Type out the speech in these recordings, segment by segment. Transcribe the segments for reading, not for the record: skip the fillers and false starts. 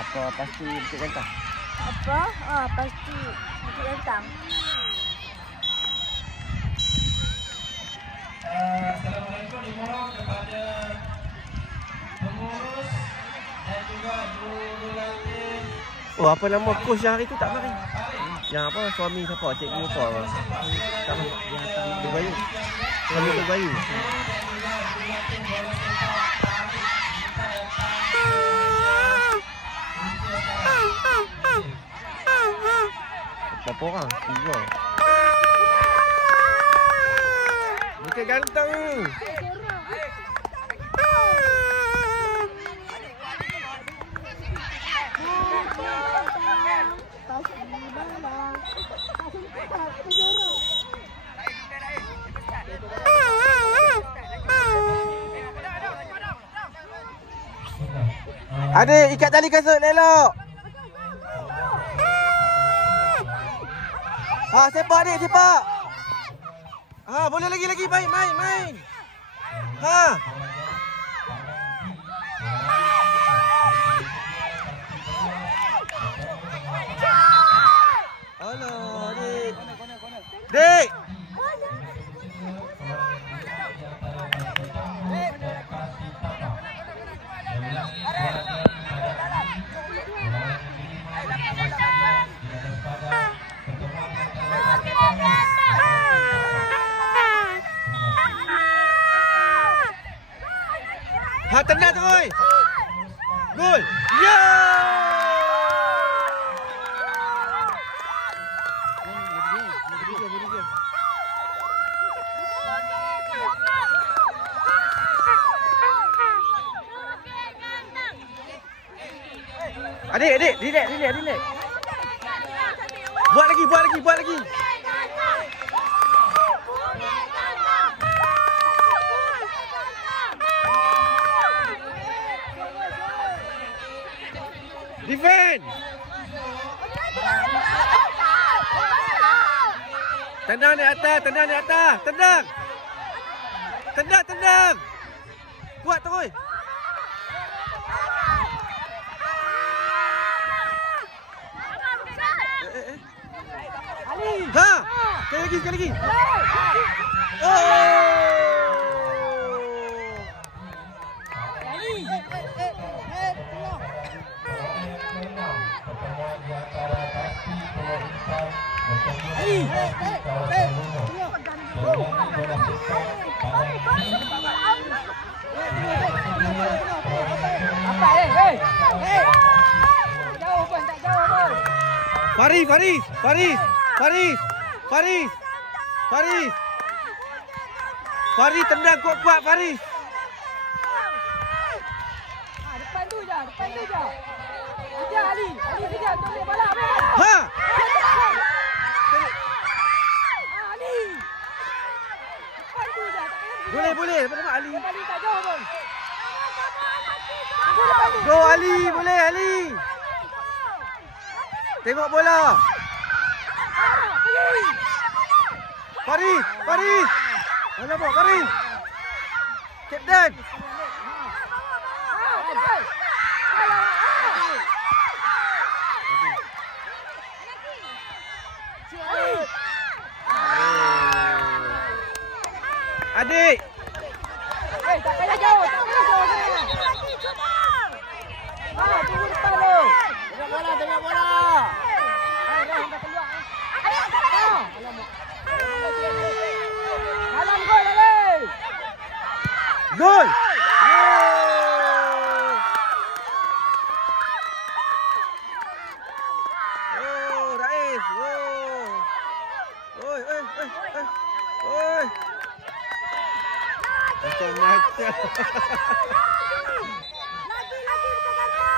Apa pasti Bukit Gantang? Apa? Pasti Bukit Gantang. Assalamualaikum dimohon kepada pengurus dan juga guru latih. Oh, apa nama coach yang hari tu tak mari? Yang apa suami siapa? Cikgu apa? Tak mari. Yang Bayu. Suami tu Bayu. Berapa orang? 3. Bukit Gantang ni. Adik, ikat tali kasut elok. Sepak adik, sepak. Boleh lagi, main. Alah, Dik. Dik. Tenang tu, oi. Gol. Ya! Adik, relax. Buat lagi. Defend. Tendang di atas. Tendang. Kuat terus. Ali. Sekali lagi. Faris tendang kuat Faris. Depan tu je. Kejar Ali kejar tu dia balak. Ali. Depan tu je. Boleh depan Ali. Ali tak jauh pun. Go Ali, boleh Ali. Tengok bola. Faris. Alamak, Faris. Kapten. Adik. Tak payah jauh. Tunggu depan tu. Tengok bola. Dah keluar. Dalam gol Ali. Gol. Rais. Oi. Macam-macam.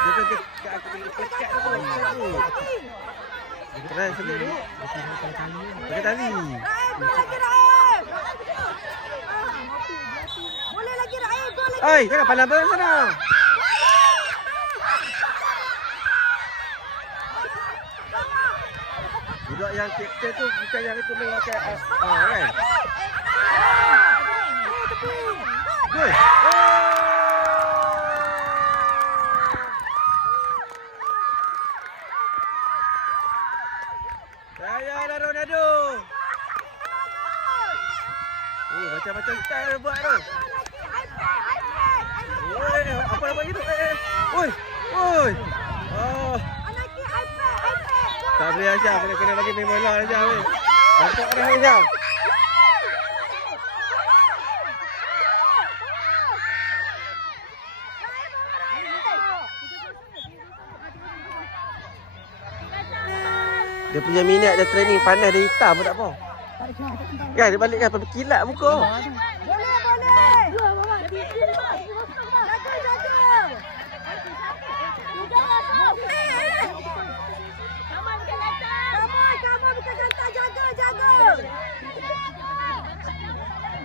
Dia dekat tu. Keren sangat ni. Pakai tali. Lagi Raif. Boleh lagi Raif. Gol lagi. Jangan pandang bola sana. Budak yang kapten tu bukan yang itu main pakai kan? Gol. Itu style buat tu. Oi, apa nak buat gitu? Oi. Oi. Oh. Tak boleh Aisyah, kena bagi main bola Aisyah weh. Nampak dah Aisyah. Dia punya minat dia training panas dia hitam pun tak apa. Kan dia balik kan kilat muka.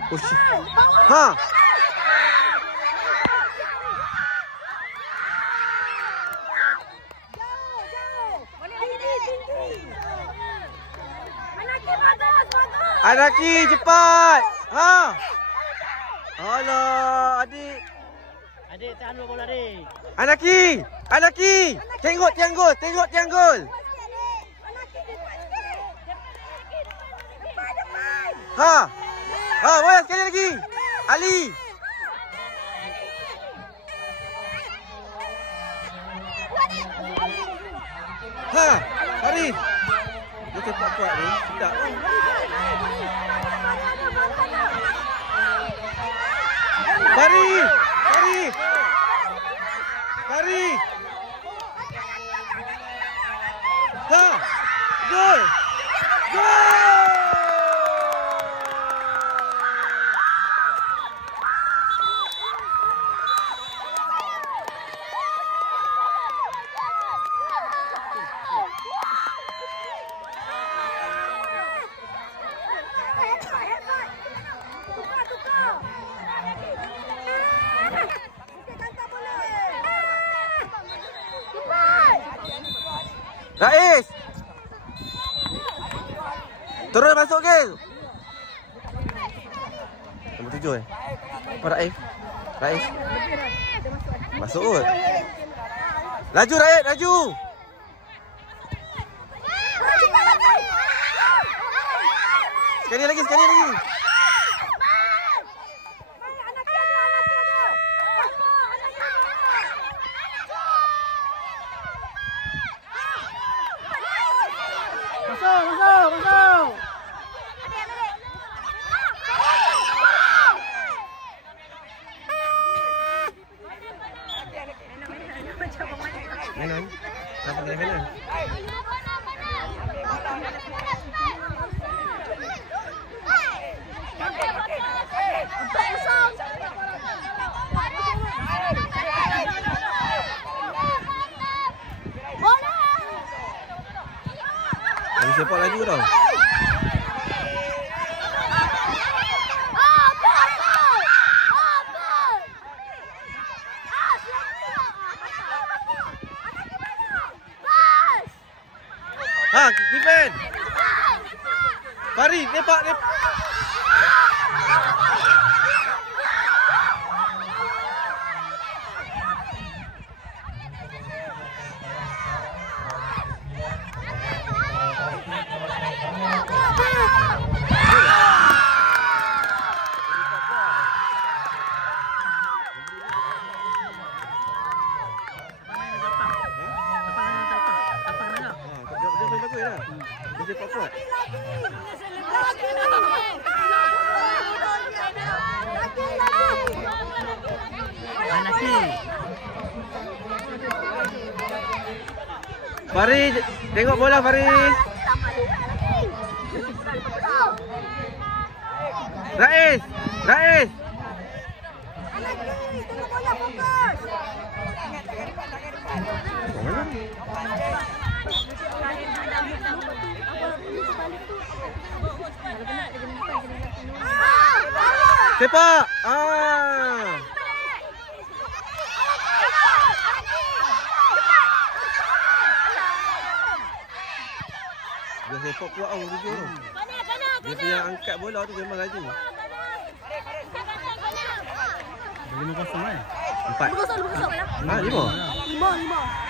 Oh shit. Ha. Anaki cepat. Ha. Alah adik. Adik tahan dulu bola adik. Anaki. Anaki. Tengok tiang gol, tengok tiang gol. Ha. Ha, bola sekali lagi. Ali. Ha, Faris. Dia cepat kuat ni. Sedap. Faris. Faris. Faris. Ha. Gol. Gol. Rais. Terus masuk gol. Nombor 7 Apa Rais? Rais. Masuk kot. Laju Rais, laju. Sekali lagi, sekali lagi. Masuk. Mainan. Apa kena mainan? Yang sepak laju tau. Ha, defend. Faris, lepak. Dia sepak kuat. Anaki. Faris, tengok bola Faris. Rais, Rais. Tengok bola fokus. Sepak. Ah. Dia sepak kuat tau dia tu. Dia punya angkat bola tu memang laju. 5-0 kan? 4. 5-0. Ah, 5. 5.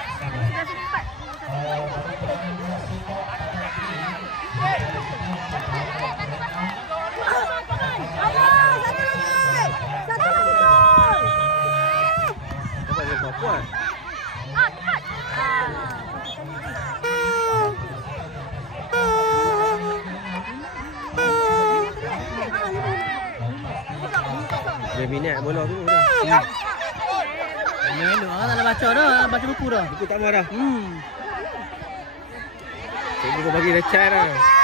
Wah, kuat. Dia minat bola tu dah. Melo, tak nak baca dah, baca buku dah. Buku tak mau dah. Cikgu kau bagi dah chat dah.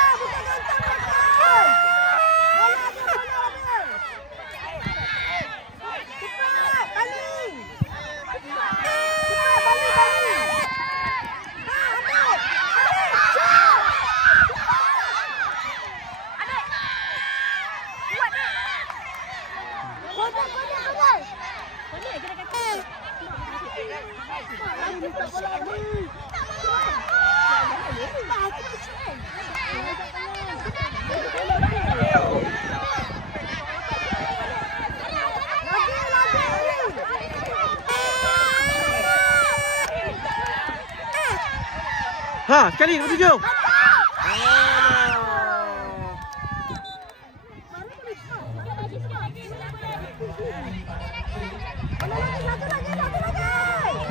Ha, sekali nombor 7.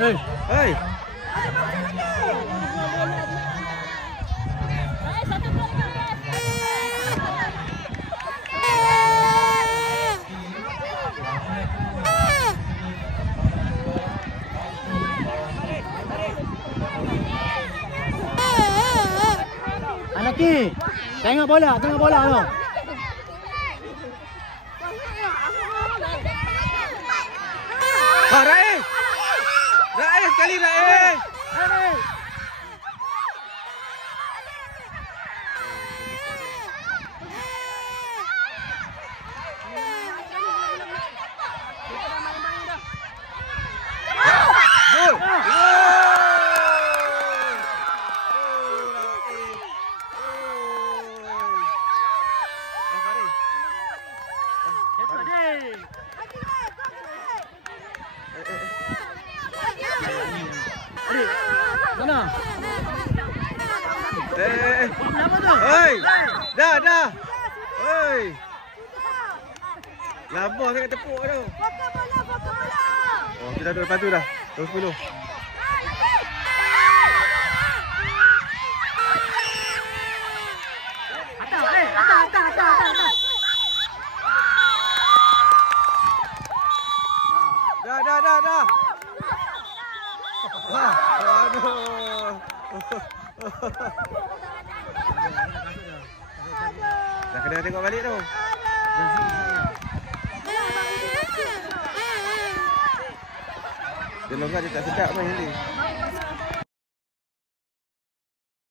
Hei, Hei. Anaki, tengok bola tu. Ha, Raif. Raif sekali Raif. Sana. Lama tu. Hei. Dah. Hei. Lama sangat tepuk tu. Fokus bola. Oh, kita dah lepas tu dah. Terus 10. Atas. Dah. Ha, aduh. Dah kena tengok balik tu. Dia longgar dia tak sedap main ni.